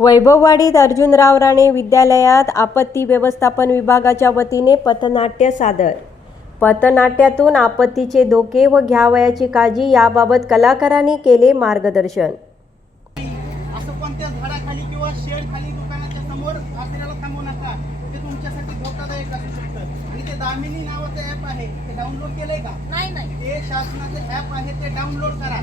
वैभववाडीत अर्जुनराव राणे विद्यालयात आपत्ती व्यवस्थापन विभागाच्या वतीने पथनाट्य सादर. पथनाट्यातून आपत्तीचे धोके व घ्यावयाची काळजी याबाबत कलाकारांनी केले मार्गदर्शन. असं कोणत्या झाडाखाली किंवा शेड खाली दुकानाच्या समोर आपल्याला थांबवू नका. ते तुमच्यासाठी धोकादायक असू शकतं. आणि ते दामिनी नावाचं ऍप आहे. ते डाउनलोड केलंय का? नाही नाही. ते शासनाचं ऍप आहे. ते डाउनलोड करा.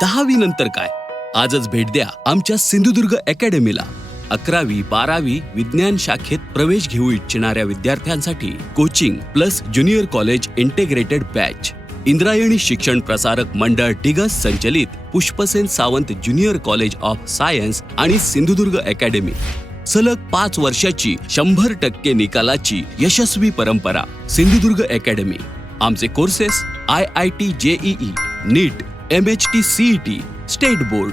दहावी नंतर काय? आजच भेट द्या आमच्या सिंधुदुर्ग अकॅडमीला. अकरावी बारावी विज्ञान शाखेत प्रवेश घेऊ इच्छिणाऱ्या विद्यार्थ्यांसाठी coaching plus junior college integrated batch. Indrayani शिक्षण प्रसारक मंडळ डिगस संचलित Pushpasen Sawant junior college of science आणि सिंधुदुर्ग अकॅडमी. सलग पाच वर्षाची शंभर टक्के निकालाची यशस्वी परंपरा सिंधुदुर्ग अकॅडमी. आमचे courses I I T JEE NEET M H T CET state board.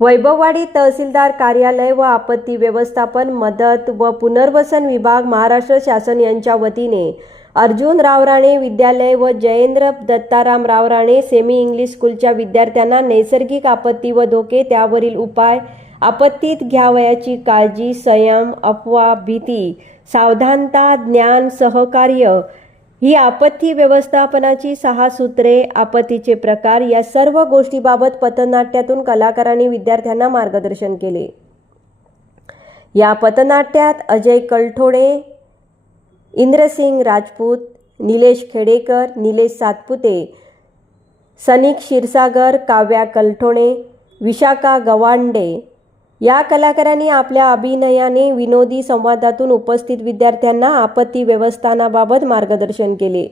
Vaibhavwadi तहसीलदार कार्यालय व आपत्ती व्यवस्थापन मदत व पुनर्वसन विभाग महाराष्ट्र शासन यांच्या वतीने अर्जुन रावराणे विद्यालय व जयेंद्र दत्ताराम रावराणे सेमी इंग्लिश स्कूलच्या विद्यार्थ्यांना नैसर्गिक आपत्ती व धोके त्यावरील उपाय आपत्तीत घ्यावयाची काळजी संयम अफवा भीती सावधानता ज्ञान सहकार्य ही आपत्ती व्यवस्थापनाची सहा सूत्रे आपत्तीचे प्रकार या सर्व गोष्टीबाबत पथनाट्यातून कलाकारांनी विद्यार्थ्यांना मार्गदर्शन केले. या पथनाट्यात अजय कलठोडे इंद्रसिंग राजपूत निलेश खेडेकर निलेश सातपुते सनिक क्षीरसागर काव्या कलठोणे विशाखा गवांडे या कलाकारांनी आपल्या अभिनयाने विनोदी संवादातून उपस्थित विद्यार्थ्यांना आपत्ती व्यवस्थानाबाबत मार्गदर्शन केले.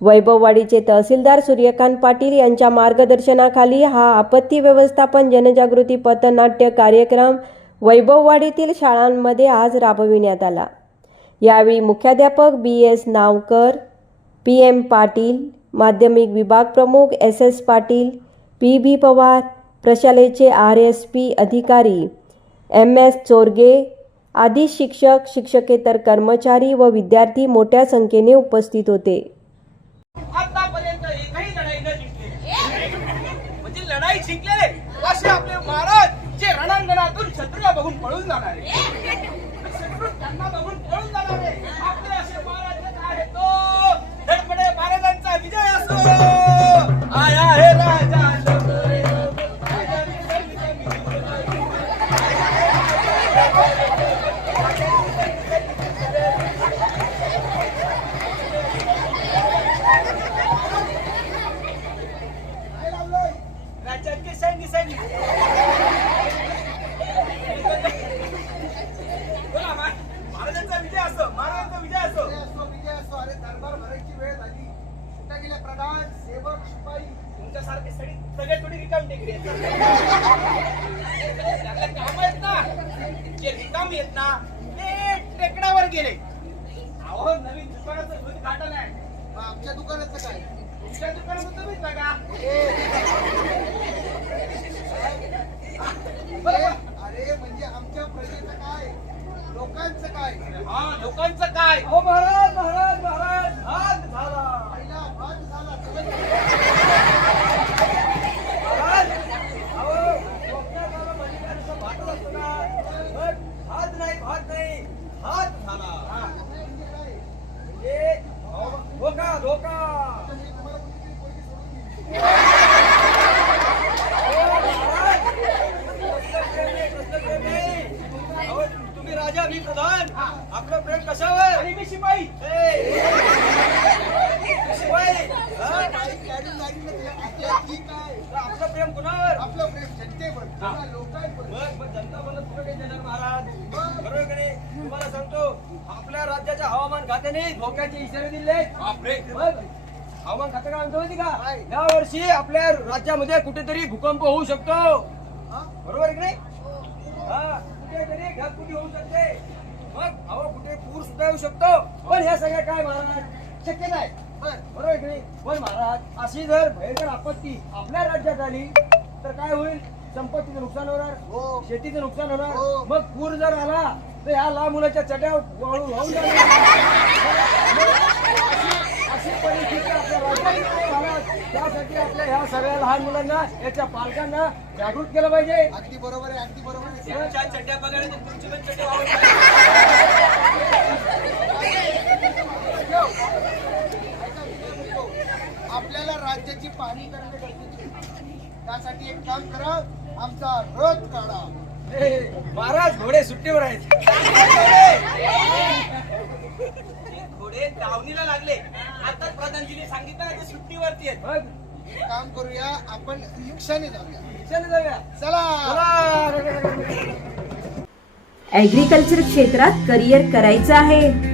वैभववाडीचे तहसीलदार सूर्यकांत पाटील यांच्या मार्गदर्शनाखाली हा आपत्ती व्यवस्थापन जनजागृती पथनाट्य कार्यक्रम वैभववाडीतील शाळांमध्ये आज राबविण्यात आला. यावेळी मुख्याध्यापक B S Navkar P M Patil माध्यमिक विभाग प्रमुख S S Patil P B Pawar प्रशालेचे आर एस पी अधिकारी एम एस चोरगे आदी शिक्षक शिक्षकेतर कर्मचारी व विद्यार्थी मोठ्या संख्येने उपस्थित होते. म्हणजे लढाई जिंकलेले असे आपले महाराज जे रणांगणातून शत्रूला बघून पळून जाणारे. शत्रू त्यांना बघून पळून जाणारे. आपले असे महाराज आहे तो धडपडे महाराजांचा विजय असो. आया हे राजा शंभरे. राज्याचे सैनिक सैनिक बोला मा- महाराजांचा विजय असो महाराजांचा विजय असो असो विजय असो अरे दरबार भरायची वेळ झाली कुठे गेले प्रधान सेवक शिपाई तुमच्यासारखे सगळे सगळे थोडी रिकाम टेकडी त्यांना काम आहेत ना. जे रिकाम येत ना. ते टेकडावर गेले. अहो नवीन दुकानाचं दूध काढलं नाही आमच्या दुकानाचं काय? तुमच्या दुकानाचं तुम्हीच बघा अरे म्हणजे आमच्या प्रजेचं काय? लोकांचं काय? हा लोकांचं काय? हो महाराज महाराज महाराज भात झाला पहिला भात झाला महाराज अहो कोकणात आलं म्हणजे काय नुसतं भातच असतो ना पण भात नाही भात नाही भात झाला म्हणजे धोका धोका तुम्ही राजा राजा मी प्रधान आपलं प्रेम कशावर आणि मी शिपाई ए, शिवाय, हा? आपलं प्रेम कुणावर? आपलं प्रेम जनतेवर. किंवा लोकांवर. मग मग जनता म्हणत कुठं काही देणार महाराज? बरोबर की नाही? तुम्हाला सांगतो आपल्या राज्याच्या हवामान खात्याने धोक्याचे इशारे दिले बापरे. हवामान खातं काय म्हणतो माहिती का? या वर्षी आपल्या राज्यामध्ये कुठेतरी भूकंप होऊ शकतो. बरोबर आहे की नाही? हा. कुठेतरी ढगफुटी होऊ शकते. मग अहो कुठे पूर सुद्धा येऊ शकतो. पण हे. सगळं काय महाराज? शक्य नाही. बरोबर पण महाराज अशी जर भयंकर आपत्ती आपल्या राज्यात आली तर काय होईल संपत्तीचं नुकसान हो. होणार शेतीचं नुकसान होणार हो. मग पूर जर आला तर ह्या लहान मुलाच्या चट्या वाळून वाहून जाणार अशी परिस्थिती आपल्या राज्यात नाही महाराज. त्यासाठी आपल्या ह्या सगळ्या लहान मुलांना याच्या पालकांना जागृत केलं पाहिजे अगदी बरोबर आहे अगदी बरोबर आहे त्यांच्या चड्ड्या बघायला तर तुमची पण चड्ड्या वावरतात. राज्याची पाहणी करणे गरजेचे आहे. त्यासाठी एक काम करा आमचा रथ काढा. महाराज घोडे सुट्टीवर आहेत. घोडे दावणीला लागले. आता प्रधानजीने सांगितलं ना ते सुट्टीवरती आहेत. एक काम करूया आपण रिक्षाने जाऊया. चल जाऊया. चला. चला. ॲग्रिकल्चर क्षेत्रात करिअर करायचं आहे.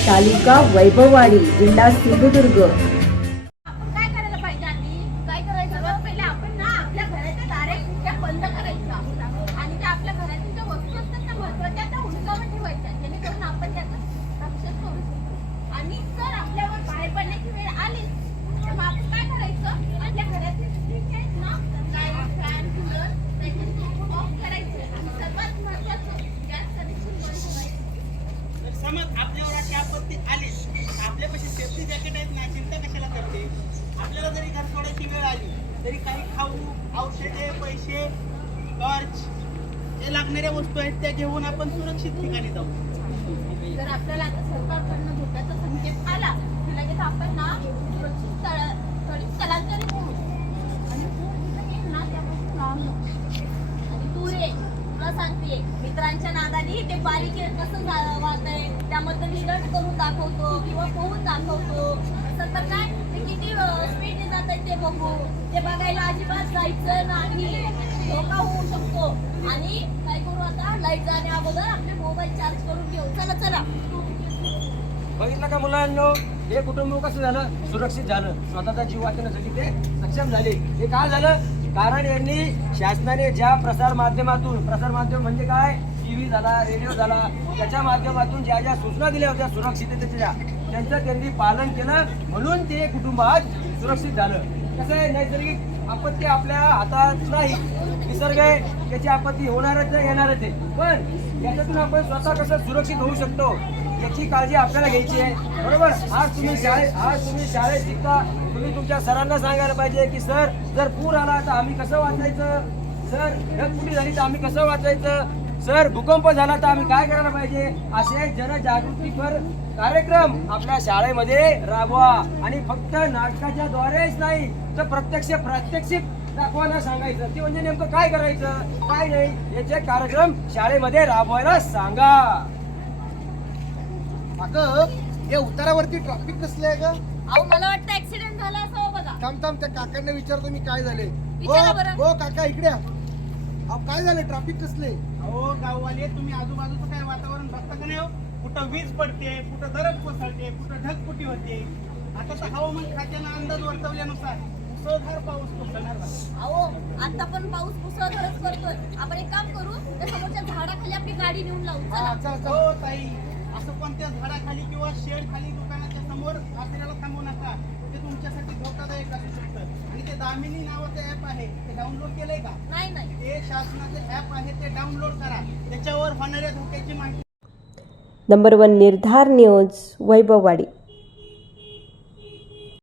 तालुका वैभववाडी जिल्हा सिंधुदुर्ग आपण काय करायला पाहिजे आधी काय करायचं सर्वात पहिले आपण ना आपल्या घराच्या दारे खिडक्या बंद करायच्या आणि त्या आपल्या घरातील ज्या वस्तू असतात त्या महत्त्वाच्या त्या उंचावर ठेवायच्या जेणेकरून आपण त्याचा रक्षण करू शकतो आणि जर आपल्यावर बाहेर पडण्याची वेळ आली तर मग आपण काय करायचं आपल्या घरातील स्विच आहेत ना लाइट फॅन कूलर त्याचे ऑफ करायचे आणि सर्वात महत्वाचं गॅस कनेक्शन बंद ठेवायचं तर समज आपल्यावर अशी आपत्ती आली आपल्यापाशी सेफ्टी जॅकेट आहेत ना चिंता कशाला करते आपल्याला जरी घर सोडायची वेळ आली तरी काही खाऊ औषधे पैसे टॉर्च हे लागणाऱ्या वस्तू आहेत त्या घेऊन आपण सुरक्षित ठिकाणी जाऊ. जर आपल्याला आता सरकारकडनं धोक्याचा संकेत आला की लगेच आपण ना सुरक्षित स्थळ स्थळी स्थलांतरित होऊ. आणि तू जिथं येईल ना त्यापासून लांब नको. आणि तू रे तुला सांगते मित्रांच्या नादानी ते बारीक कसं वागतंय त्यामध्ये निरण करून दाखवतो किंवा पोहून दाखवतो. असं तर काय? ते किती स्पीडने जात ते बघू. ते बघायला अजिबात जायचं नाही. धोका होऊ शकतो. आणि काय करू आता? लाइट जाण्या अगोदर आपले मोबाईल चार्ज करून घेऊ. चला चला. बघितलं का मुलांनो? हे कुटुंब कसं झालं? सुरक्षित झालं. स्वतःचा जीव वाचवण्यासाठी ते सक्षम झाले. हे काय झालं? कारण यांनी शासनाने ज्या प्रसार माध्यमातून प्रसार माध्यम म्हणजे काय? टीव्ही झाला रेडिओ झाला. त्याच्या माध्यमातून ज्या ज्या सूचना दिल्या होत्या सुरक्षिततेच्या त्यांचं त्यांनी पालन केलं. म्हणून ते कुटुंब आज सुरक्षित झालं. कसं आहे? नैसर्गिक आपत्ती आपल्या हातात नाही. निसर्ग आहे त्याची आपत्ती होणारच नाही येणारच आहे. पण याच्यातून आपण स्वतः कसं सुरक्षित होऊ शकतो याची काळजी आपल्याला घ्यायची आहे. बरोबर? आज तुम्ही शाळेत आज तुम्ही शाळेत शिकता तुम्ही तुमच्या सरांना सांगायला पाहिजे की सर जर पूर आला तर आम्ही कसं वाचायचं? सर कुठे झाली तर आम्ही कसं वाचायचं? सर भूकंप झाला तर आम्ही काय करायला पाहिजे? असे जनजागृतीपर कार्यक्रम आपल्या शाळेमध्ये राबवा. आणि फक्त नाटकाच्या द्वारेच नाही तर प्रत्यक्ष प्रात्यक्षिक दाखवायला सांगायचं. ते म्हणजे नेमकं काय करायचं? काय नाही याचे कार्यक्रम शाळेमध्ये राबवायला सांगा. अगं या उतारावरती ट्रॅफिक कसलं आहे ग? अहो मला वाटतं ऍक्सिडेंट झाला असावं बघा. थांब थांब त्या काकांना विचारतो मी काय झाले विचारा बरं. हो काका इकडे या. अहो काय झालं? ट्रॅफिक कसले? अहो गाववाले तुम्ही आजूबाजूचं काय वातावरण बघता का नाही हो? कुठं वीज पडते कुठं दरड कोसळते कुठं ढगफुटी होते. आता तर हवामान खात्यानं अंदाज वर्तवल्यानुसार मुसळधार पाऊस कोसळणार आहे. अहो आता पण पाऊस मुसळधारच करतोय आपण एक काम करू त्या समोरच्या झाडाखाली आपली गाडी नेऊन लावू. चला चल चल. हो ताई. असं कोणत्या झाडाखाली किंवा शेड खाली दुकानाच्या समोर वासऱ्याला थांबवू नका. ते तुमच्यासाठी धोकादायक असू शकतं. आणि ते दामिनी नावाचं ऍप आहे. ते डाउनलोड केलंय का? नाही नाही. ते शासनाचे ऍप आहे. ते डाउनलोड करा. त्याच्यावर होणाऱ्या धोक्याची माहिती number one Nirdhar news Vaibhavwadi.